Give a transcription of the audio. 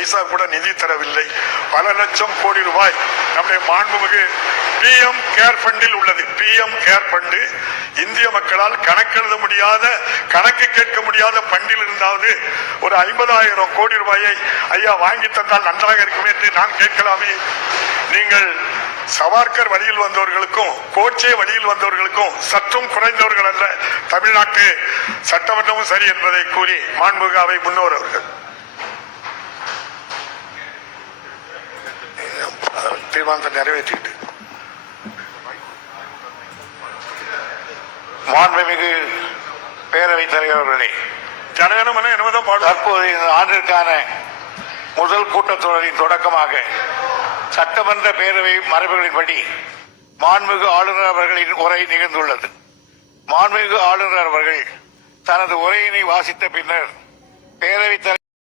பைசா கூட நிதி தரவில்லை. பல லட்சம் கோடி ரூபாய் நம்முடைய மாண்புமிகு PM கேர் ஃபண்டில் உள்ளது. PM கேர் ஃபண்டு இந்திய மக்களால் கணக்கெழுத முடியாத, கணக்கு கேட்க முடியாத பண்டில் இருந்தாவது ஒரு 50,000 கோடி ரூபாயை ஐயா வாங்கி தந்தால் நன்றாக இருக்கும் என்று நான் கேட்கலாமே. நீங்கள் சவார்கர் வழியில் வந்தவர்களுக்கும் கோட்சே வழியில் வந்தவர்களுக்கும் சற்றும் குறைந்தவர்கள் அல்ல. தமிழ்நாட்டு சட்டமன்றமும் சரி என்பதை கூறி மாண்புமிகு அவை முன்னோர் அவர்கள் தீர்மானத்தை நிறைவேற்றிட்டு மாண்புமிகு பேரவைத் தலைவர் அவர்களே, ஜனகணமன என்னதான் பாடு தற்போது இந்த ஆண்டிற்கான முதல் கூட்டத்தொடரின் தொடக்கமாக சட்டமன்ற பேரவை மரபுகளின்படி மாண்புமிகு ஆளுநர் அவர்களின் உரை நிகழ்ந்துள்ளது. மாண்புமிகு ஆளுநர் அவர்கள் தனது உரையினை வாசித்த பின்னர் பேரவைத்